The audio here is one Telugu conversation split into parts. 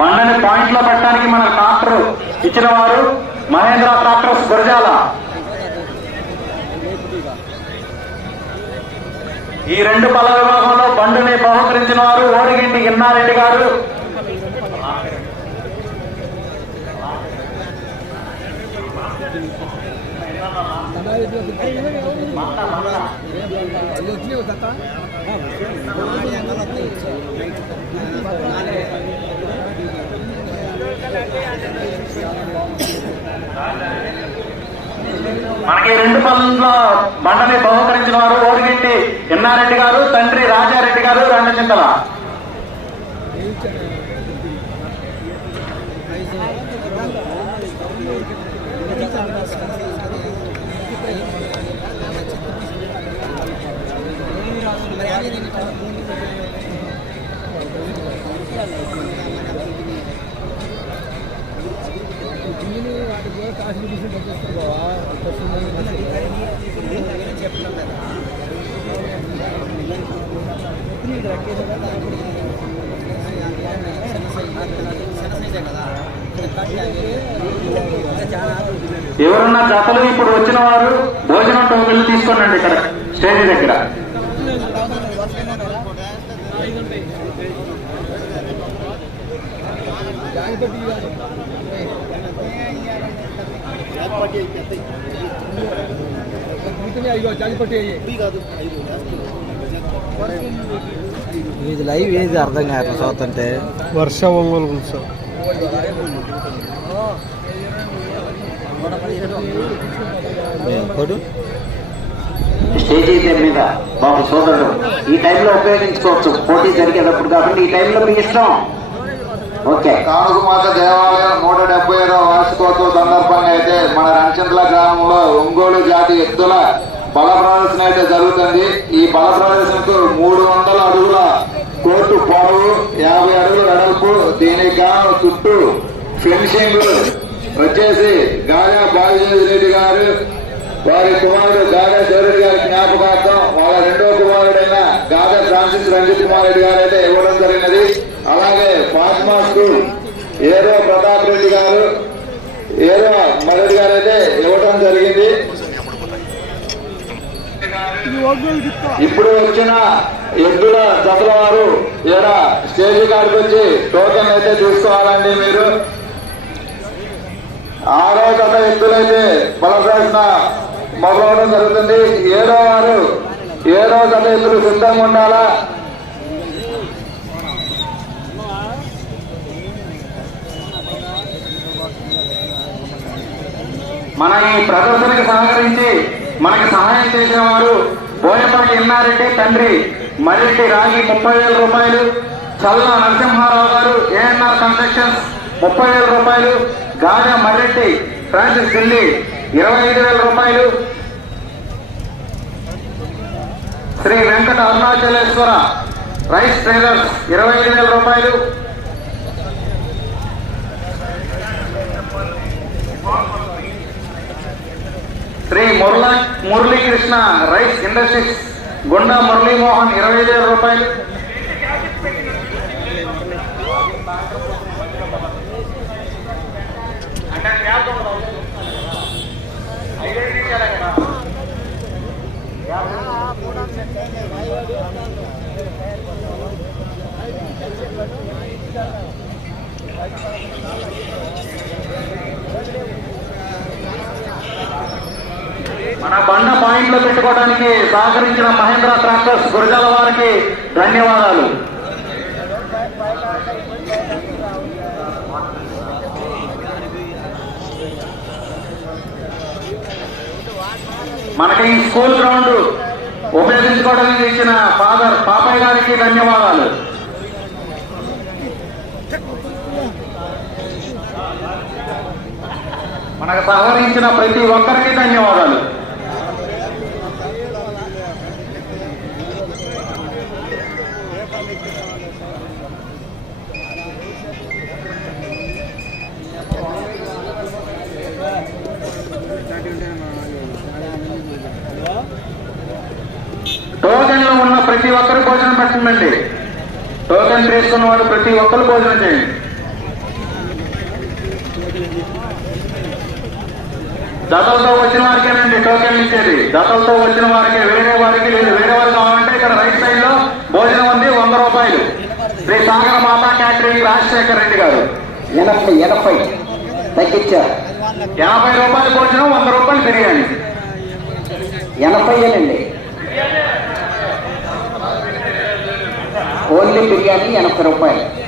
బండని పాయింట్లో పెట్టడానికి మన ట్రాక్టర్ ఇచ్చిన వారు మహేంద్ర ట్రాక్టర్స్ గురజాల ఈ రెండు పల విభాగంలో బండుని బహుకరించిన వారు ఓడిగింటి ఇన్నారెడ్డి గారు మనకి రెండు పనుల్లో బండని బహుకరించిన వారు ఓడిగింటి ఎన్నారెడ్డి గారు తండ్రి రాజారెడ్డి గారు రెండు చింతల. ఎవరున్న జతలు ఇప్పుడు వచ్చిన వారు భోజనం టోకెన్లు తీసుకోనండి ఇక్కడ స్టేజ్ దగ్గర. ఇది లైవ్ ఏది అర్థం కాదు చూస్తుంటే? వర్ష ఒంగోలు కొడు? స్టేజీ మీద బాబు ఈ టైంలో ఉపయోగించుకోవచ్చు. పోటీ జరిగేటప్పుడు కాకుండా ఈ టైంలో మీ ఇష్టం. ఓకే. దేవాలయం నూట డెబ్బై ఐదవ వార్షికోత్సవ సందర్భంగా అయితే మన రంచంట్ల గ్రామంలో ఒంగోలు జాతి ఎత్తుల బల ప్రదర్శన అయితే జరుగుతుంది. ఈ బల ప్రదర్శనకు మూడు వందల అడుగుల కోర్టు పొడవు యాభై అడుగుల వెడల్పు దీనికి గాను చుట్టూ ఫెన్సింగ్ వచ్చేసి గాజా బాలజీ రెడ్డి గారు వారి కుమారుడు గాజా చౌరెడ్డి గారి జ్ఞాపకార్థం వాళ్ళ రెండో కుమారుడైన గాజా ఫ్రాన్సిస్ రంజిత్ కుమార్ రెడ్డి గారు అయితే ఇవ్వడం జరిగినది. అలాగే ఫాతిమా స్కూల్ ఏరో ప్రతాప్ రెడ్డి గారు ఏరో మరెడ్డి గారు అయితే ఇవ్వడం జరిగింది. ఇప్పుడు వచ్చిన ఎద్దుల దశల వారు ఈడ స్టేజ్ కాడికి వచ్చి టోకెన్ అయితే తీసుకోవాలండి మీరు. ఆరో గత ఎత్తులైతే బలప్రదర్శన మొదలవడం జరుగుతుంది. ఏడో వారు ఏడో గత ఎద్దులు సిద్ధంగా ఉండాలా? మన ఈ ప్రదర్శనకు సహకరించి మనకి సహాయం చేసిన వారు బోయపాటి ఎన్నారెడ్డి తండ్రి మర్రెడ్డి రాగి ముప్పై వేల రూపాయలు చల్ల నరసింహారావు గారు ఏఎన్ఆర్ కన్స్ట్రక్షన్స్ ముప్పై వేల రూపాయలు గాజా మర్రెడ్డి ఫ్రాన్సిస్ ఢిల్లీ ఇరవై ఐదు వేల రూపాయలు. శ్రీ వెంకట అరుణాచలేశ్వర రైస్ ట్రేడర్స్ ఇరవై ఐదు వేల రూపాయలు. శ్రీ మురళ మురళీకృష్ణ రైస్ ఇండస్ట్రీస్ గుండా మురళీమోహన్ ఇరవై ఐదు వేల రూపాయలు. మన బండ పాయింట్లో పెట్టుకోవడానికి సహకరించిన మహేంద్ర ట్రాక్టర్స్ గురజాల వారికి ధన్యవాదాలు. మనకి ఈ స్కూల్ గ్రౌండ్ ఉపయోగించుకోవడానికి ఇచ్చిన ఫాదర్ పాపయ్య గారికి ధన్యవాదాలు. మనకు సహకరించిన ప్రతి ఒక్కరికి ధన్యవాదాలు. టోకెన్లో ఉన్న ప్రతి ఒక్కరు భోజనం పెట్టండి. టోకెన్ తీసుకున్న వారు ప్రతి ఒక్కరు భోజనం చేయండి. జతలతో వచ్చిన వారికేనండి టోకెన్ ఇచ్చేది. జతలతో వచ్చిన వారికి వేరే వారికి లేదు. వేరే వారికి కావాలంటే ఇక్కడ రైట్ సైడ్లో భోజనం ఉంది వంద రూపాయలు. శ్రీ సాగర మాతా క్యాటరింగ్ రాజశేఖర్ రెడ్డి గారు. ఎనభై ఎనభై. తగ్గించారు యాభై రూపాయలు భోజనం వంద రూపాయలు బిర్యానీ. ఎనభై ఏనండి. ఓన్లీ బిర్యానీ ఎనభై రూపాయలు.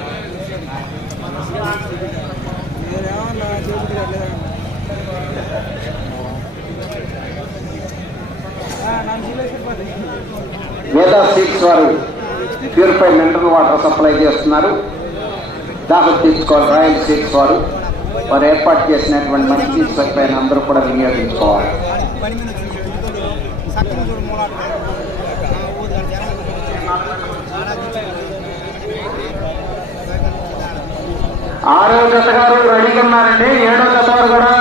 వేదా సీట్స్ వారు ప్యూరిఫై మినరల్ వాటర్ సప్లై చేస్తున్నారు. దాఖలు తీసుకోవాలి. రాయల్ సీట్స్ వారు. వారు ఏర్పాటు చేసినటువంటి మంచి సప్లైని అందరూ కూడా వినియోగించుకోవాలి. ఆరో జత గారు రెడీగా ఉన్నారండి. ఏడో జత వారు కూడా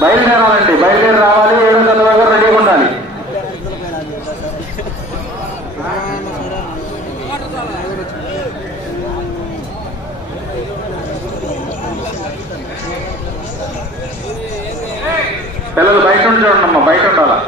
బయలుదేరాలండి. బయలుదేరి రావాలి. ఏడో జత వారు రెడీగా ఉండాలి పిల్లలు బయట ఉండి చూడండి అమ్మా బయట ఉండాలా?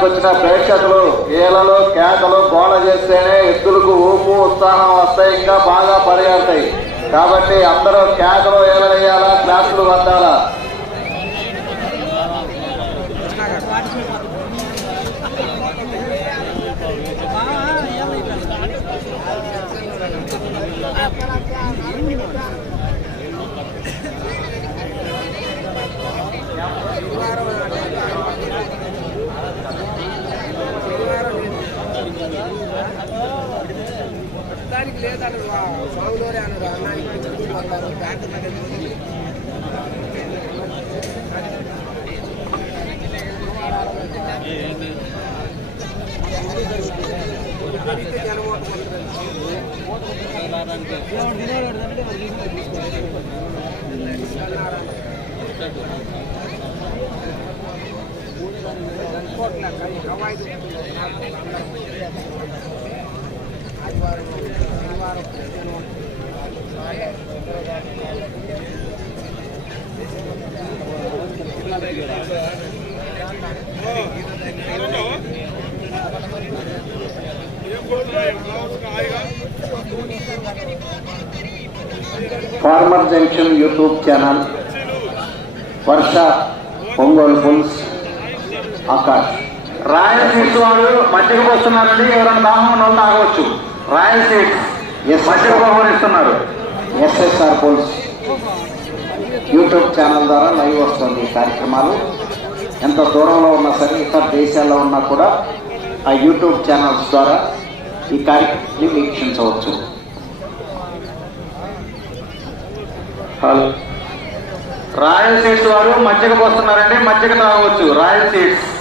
చూడటానికి వచ్చిన ప్రేక్షకులు ఏలలో కేకలు గోల చేస్తేనే ఎద్దులకు ఊపు ఉత్సాహం వస్తాయి ఇంకా బాగా పరిగెడతాయి. కాబట్టి అందరూ కేకలు ఏలవేయాలా క్లాసులు వద్దాలా? ఆదివారం farmer junction YouTube channel Varsha Ongole bulls Akash royal seats వారు మధ్యకు వస్తున్నారండి. ఎవరైనా దాహం వాళ్ళు తాగవచ్చు. Royal seats sir. బహుమతిస్తున్నారు. ఎస్ఎస్ఆర్ బుల్స్ యూట్యూబ్ ఛానల్ ద్వారా లైవ్ వస్తుంది ఈ కార్యక్రమాలు. ఎంత దూరంలో ఉన్నా సరే ఇతర దేశాల్లో ఉన్నా కూడా ఆ యూట్యూబ్ ఛానల్స్ ద్వారా ఈ కార్యక్రమాన్ని వీక్షించవచ్చు. హలో. రాయల్ సీట్స్ వారు మజ్జిగ వస్తున్నారండి మజ్జిగ తాగవచ్చు. రాయల్ సీట్స్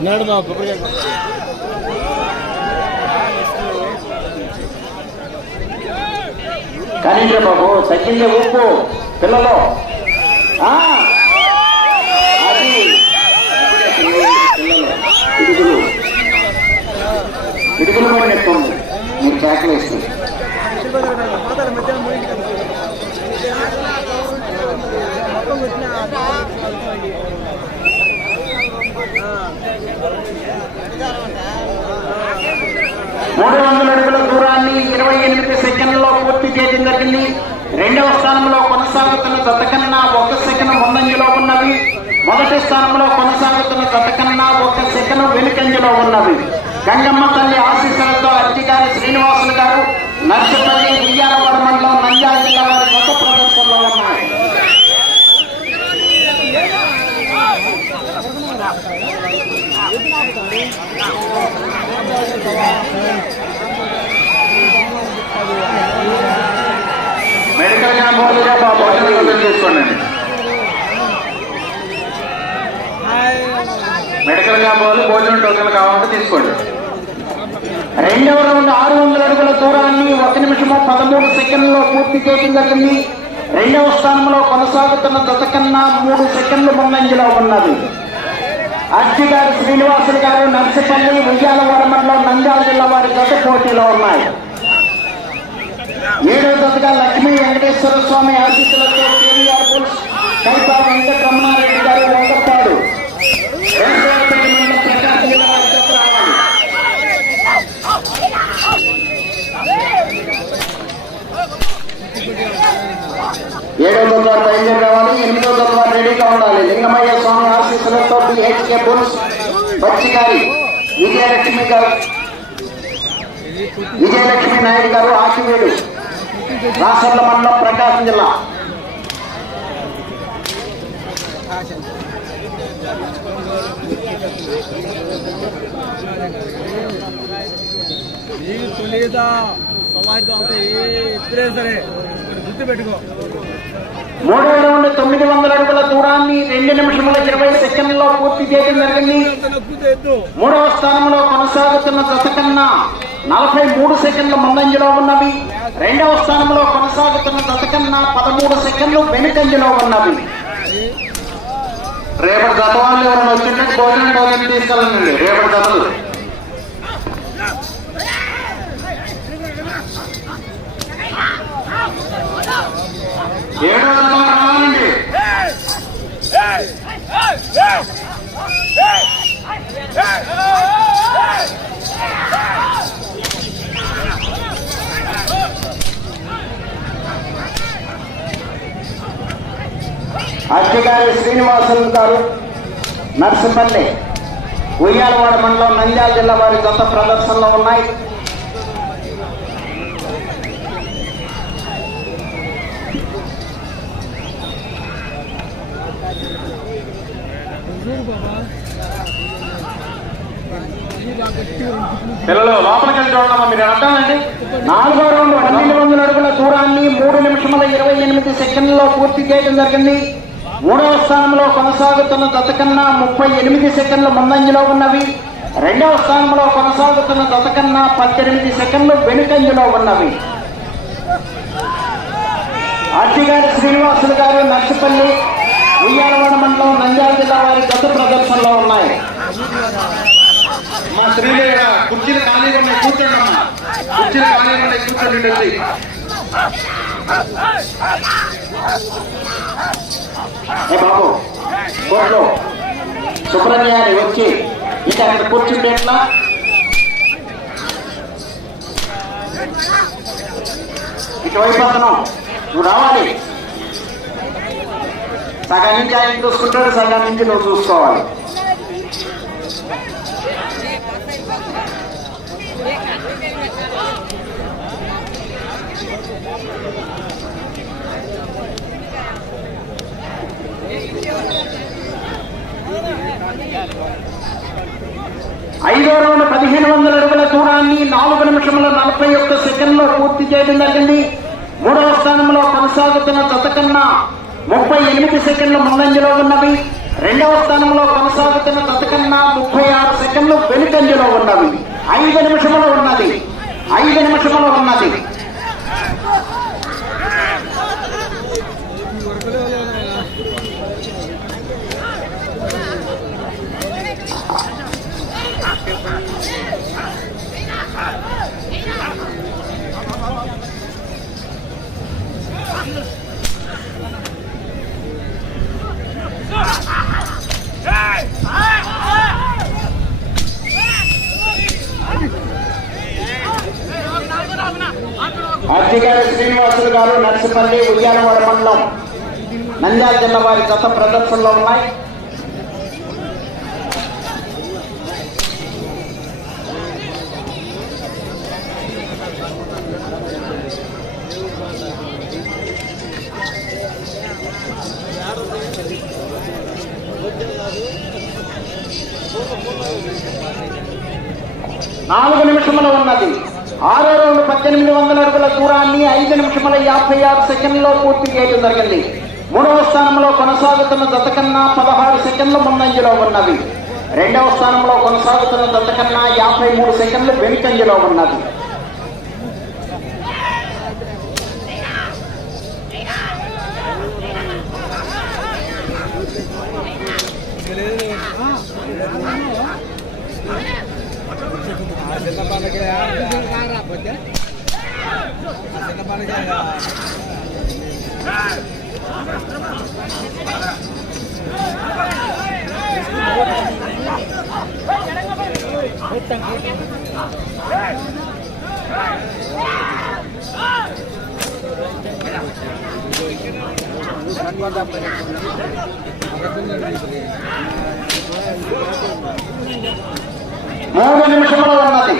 ఉన్నాడు మా కొబ్బరి కానీంద్ర బాబు తగ్గిందే ఉప్పు పిల్లలు. పిడుగులు. పిడుగులు కూడా నెప్పండి మీరు చేకలు మూడు వందల అడుగుల దూరాన్ని ఇరవై ఎనిమిది సెకండ్లలో పూర్తి చేయడం జరిగింది. రెండవ స్థానంలో కొనసాగుతున్న గతకన్నా ఒక సెకండ్ ముందంజలో ఉన్నవి మొదటి స్థానంలో కొనసాగుతున్న గతకన్నా ఒక సెకండ్ వెనుకంజలో ఉన్నవి గంగమ్మ తల్లి ఆశీస్సులతో అధికారి శ్రీనివాసులు గారు నర్సపల్లి ఉయ్యాలవాడ మండలం నంద్యాల జిల్లా వారి గత ప్రదర్శనలో ఉన్నాయి మెడికల్ క్యాంప్ మా భోజనం చేసుకోండి మెడికల్ క్యాంప్ వాళ్ళు భోజనం టోకెన్ కావాలంటే తీసుకోండి. రెండవ రౌండ్ ఆరు వందల అడుగుల దూరాన్ని ఒక నిమిషము పదమూడు సెకండ్లలో పూర్తి చేయడం జరిగింది. రెండవ స్థానంలో కొనసాగుతున్న దశ కన్నా మూడు సెకండ్లు ముందంజలో ఉన్నది. అర్జిగారు శ్రీనివాసులు గారు నర్సిపల్లి ఉయ్యాలవాడ మండలం నంద్యాల జిల్లా వారి గత పోటీలో ఉన్నాయి. ఏడవ దశగా లక్ష్మీ వెంకటేశ్వర స్వామి ఆశీస్సులతో కేవీఆర్ బుల్స్ కైపా వెంకటరమణారెడ్డి గారు వంగపాడు వెంకటేశ్వర మండలం ఏడో దొంగ బయలుదేరి రావాలి ఎనిమిదో దొంగ రెడీగా ఉండాలి. లింగమయ్య స్వామి ఆశీస్సులతో బిహెచ్కే బుల్స్ బచ్చి గారి విజయలక్ష్మి గారు విజయలక్ష్మి నాయుడు గారు ఆకివీడు రాసర్ల మండలం ప్రకాశం జిల్లా. నీకు తెలియదా సమాజం అంతా ఏ ఎప్పుడే సరే ఇక్కడ గుర్తు పెట్టుకో మూడవ రౌండ్ తొమ్మిది వందల అడుగుల దూరాన్ని రెండు నిమిషముల ఇరవై సెకండ్లలో పూర్తి చేయడం జరిగింది. మూడవ స్థానంలో కొనసాగుతున్న దశ కన్నా నలభై మూడు సెకండ్ల ముందంజలో ఉన్నవి రెండవ స్థానంలో కొనసాగుతున్న దశ కన్నా పదమూడు సెకండ్లు వెనుకంజలో ఉన్నవి రేపటి గత వాళ్ళు ఎవరైనా వచ్చింటే భోజనం భోజనం తీసుకెళ్ళండి రేపటి గతలు ఏడో రావాలండి రావాలండి అధికారి శ్రీనివాసులు గారు నర్సింపల్లి ఉయ్యాలవాడ మండలం నంద్యాల జిల్లా వారి గత ప్రదర్శనలో ఉన్నాయి. పిల్లలు లోపలికి వెళ్ళి చూడమ్మా మీరు అర్థమండి నాలుగో రౌండ్ పన్నెండు వందల అడుగుల దూరాన్ని మూడు నిమిషముల ఇరవై ఎనిమిది సెకండ్లలో పూర్తి చేయడం జరిగింది. మూడవ స్థానంలో కొనసాగుతున్న దశ కన్నా ముప్పై ఎనిమిది సెకండ్ల ముందంజలో ఉన్నవి. రెండవ స్థానంలో కొనసాగుతున్న దశ కన్నా పద్దెనిమిది సెకండ్లు వెనుకంజలో ఉన్నవి. అర్జిగారి శ్రీనివాసులు గారు నర్సిపల్లి ఉయ్యాలవాడ మండలం నంద్యాల జిల్లా వారి గత ప్రదర్శనలో ఉన్నాయి. మా శ్రీదేవి కుర్చీలు ఖాళీగా ఉన్నాయి కూర్చోండి అమ్మా. కుర్చీలు ఖాళీగా ఉన్నాయి కూర్చోండి బాబు? కోర్టులో సుబ్రహ్మణ్యాన్ని వచ్చి ఇంకా అక్కడ కూర్చుంటే ఎట్లా? ఇటువైపు అతను నువ్వు రావాలి. సగం నుంచి ఆయన చూసుకుంటాడు సగం నుంచి నువ్వు చూసుకోవాలి. ఐదో రౌండ్ పదిహేను వందల అడుగుల దూరాన్ని నాలుగు నిమిషముల నలభై ఒక్క సెకండ్లో పూర్తి చేయడం జరిగింది. మూడవ స్థానంలో కొనసాగుతున్న జత కన్నా ముప్పై ఎనిమిది సెకండ్ల ముందంజలో ఉన్నవి. రెండవ స్థానంలో కొనసాగుతున్న జత కన్నా ముప్పై ఆరు సెకండ్లు వెనుకంజలో ఉన్నవి. ఐదు నిమిషములు ఉన్నది. ఐదు నిమిషములు ఉన్నది. అర్జిగారి శ్రీనివాసులు గారు నర్సిపల్లి ఉయ్యాలవాడ మండలం నంద్యాల జిల్లా వారి గత ప్రదర్శనలో ఉన్నాయి. నాలుగు నిమిషంలో ఉన్నది. ఆరో రెండు పద్దెనిమిది వందల అడుగుల దూరాన్ని ఐదు నిమిషముల యాభై ఆరు సెకండ్లో పూర్తి చేయడం జరిగింది. మూడవ స్థానంలో కొనసాగుతున్న జత కన్నా పదహారు సెకండ్ల ముందంజలో ఉన్నది రెండవ స్థానంలో కొనసాగుతున్న జత కన్నా యాభై మూడు సెకండ్లు వెనుకంజలో ఉన్నది ఆ చిన్న పండుగ రాకపోతే ఆ చిన్న పండుగ మూడు నిమిషముల ఉన్నది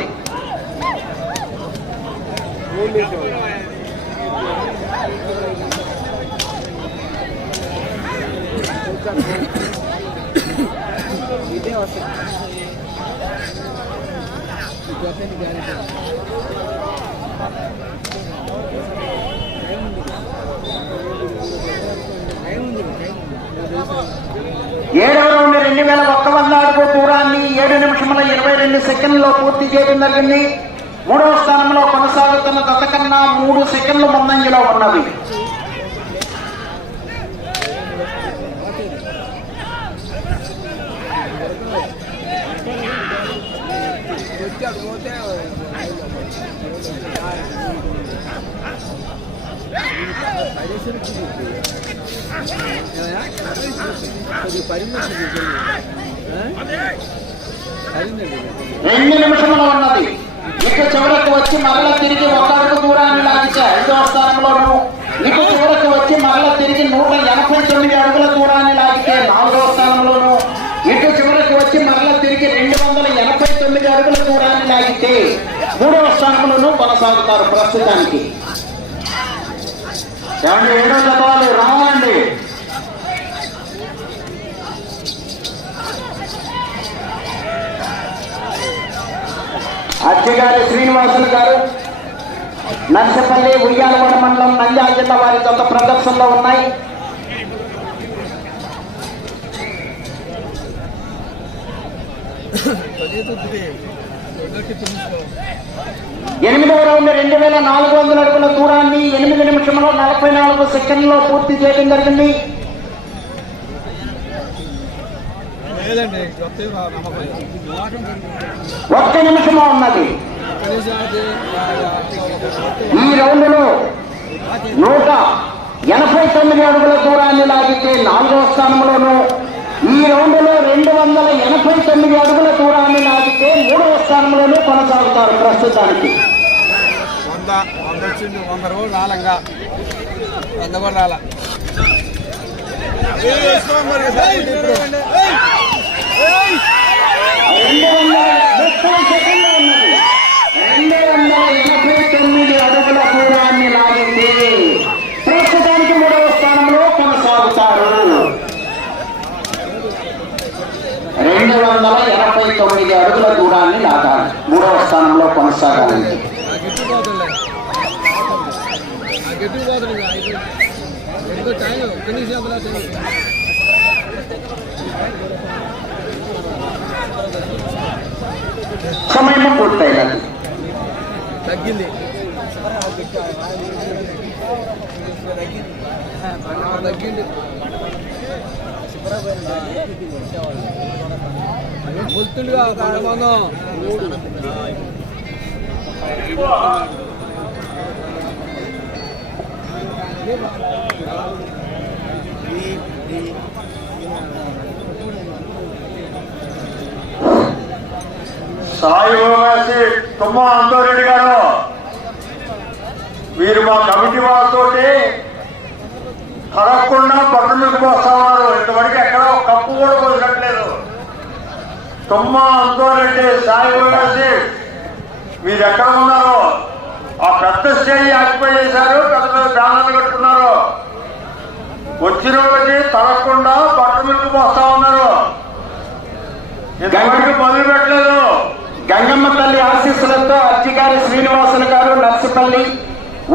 ఇదే వస్తుంది గ్యారెంటీ ఏడవ రౌండ్ రెండు వేల ఒక్క వంద అడుగు దూరాన్ని ఏడు నిమిషముల ఇరవై రెండు సెకండ్లో పూర్తి చేయడం జరిగింది. మూడవ స్థానంలో కొనసాగుతున్న గత కన్నా మూడు సెకండ్లు ముందంజలో ఉన్నది. రెండు నిమిషంలో ఉన్నది. ఇక చివరకు వచ్చి మరల తిరిగి ఒక అడుగు దూరాన్ని లాగించా ఐదవ స్థానంలోను ఇక చివరకు వచ్చి మరల తిరిగి నూట ఎనభై తొమ్మిది అడుగుల దూరాన్ని లాగితే నాలుగవ స్థానంలోను అడుగుల దూరాన్ని లాగితే మూడవ స్థానంలోనూ కొనసాగుతారు ప్రస్తుతానికి. ఏమండి ఏడో చదవాలి రావాలండి. అజ్జిగారి శ్రీనివాసులు గారు నర్సపల్లి ఉయ్యాలవాడ మండలం నంద్యాల జిల్లా వారి కొంత ప్రదర్శనలో ఉన్నాయి. ఎనిమిదవ రౌండ్ రెండు వేల నాలుగు వందల అడుగుల దూరాన్ని ఎనిమిది నిమిషంలో నలభై నాలుగు సెకండ్లో పూర్తి చేయడం జరిగింది. ఒక్క నిమిషమా ఉన్నది. ఈ రౌండ్లో నూట ఎనభై తొమ్మిది అడుగుల దూరాన్ని లాగితే నాలుగవ స్థానంలోనూ ఈ రౌండ్లో రెండు వందల ఎనభై తొమ్మిది అడుగుల దూరాన్ని లాగితే మూడవ స్థానంలోనూ కొనసాగుతారు ప్రస్తుతానికి. వంద వంద వచ్చింది వంద రోజులు రాలంగా వంద కూడా రాల రెండు వందల ముప్పై సెకండ్లు ఉన్నది. రెండు వందల ఎనభై తొమ్మిది అడుగుల దూరాన్ని లాగితే ప్రస్తుతానికి మూడవ స్థానంలో కొనసాగుతారు రెండు వందల ఎనభై తొమ్మిది అడుగుల దూరాన్ని లాగాలి మూడవ స్థానంలో కొనసాగాలి. సమయం పూర్తయినది. తగ్గింది. తగ్గింది. పొత్తులుగా కాడమందం సాయి ఓవేసి తుమ్మ అంబారెడ్డి గారు మీరు మా కమిటీ వాళ్ళతో కరగకుండా పట్టణకు వస్తా ఉన్నారు ఇంతవరకు ఎక్కడ కప్పు కూడా పోసినట్లేదు తుమ్మ అంతోరెడ్డి సాయి వేసి మీరు ఎక్కడ ఉన్నారో ఆ పెద్ద స్టేజ్ ఆక్యుపై చేశారు పెద్ద పెద్ద బ్యానర్లు కట్టుకున్నారు. వచ్చిన వాళ్ళకి తరగకుండా పట్టణకు పోస్తా ఉన్నారు. గంగకి మొదలు పెట్టలేదు. గంగమ్మ తల్లి ఆశీస్సులతో అర్జిగారి శ్రీనివాసులు గారు నర్సిపల్లి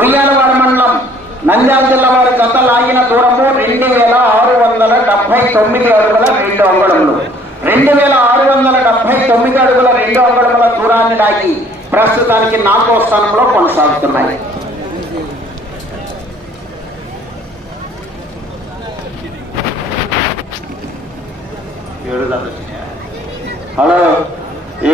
ఉయ్యాలవాడ మండలం నంద్యాల జిల్లా వారి జత లాగిన దూరము రెండు వేల ఆరు వందల డెబ్బై తొమ్మిది అడుగుల రెండు అంగుళములు. రెండు వేల ఆరు వందల డెబ్బై తొమ్మిది అడుగుల రెండు అడుగుల దూరాన్ని దాగి ప్రస్తుతానికి నాలుగో స్థానంలో కొనసాగుతున్నాయి. హలో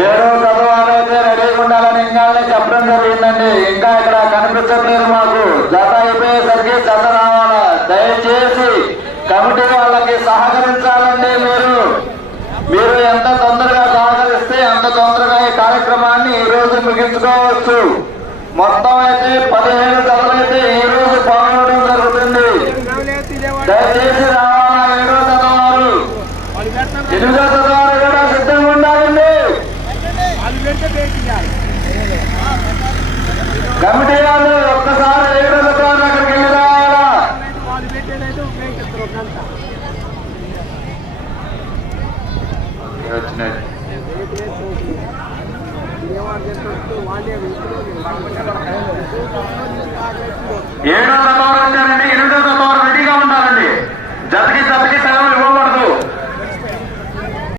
ఏడో చదవారు అయితే రెడీగా ఉండాలని ఇంకా చెప్పడం జరిగిందండి. ఇంకా ఇక్కడ కనిపించట్లేదు మాకు. జత అయిపోయేసరికి జత రావాలా. దయచేసి కమిటీ వాళ్ళకి సహకరించాలండి మీరు. ఎంత తొందరగా సహకరిస్తే అంత తొందరగా ఈ కార్యక్రమాన్ని ఈ రోజు ముగించుకోవచ్చు. మొత్తం అయితే పదిహేను జతలైతే ఈ రోజు పాల్గొనడం జరుగుతుంది. దయచేసి రావాలా ఏడో చదవారు ఎనిమిదో చదవారు కూడా సిద్ధంగా ఉండాలండి. కమిటీ వాళ్ళు ఒక్కసారి ఏడు చదవారు అక్కడికి వెళ్ళి రావాలా వాళ్ళు పెట్టేదైతే ఉపయోగిస్తారు ఒక గంట ఏమారు చేస్తారు వాళ్ళే ఏడో చదవారు వచ్చారు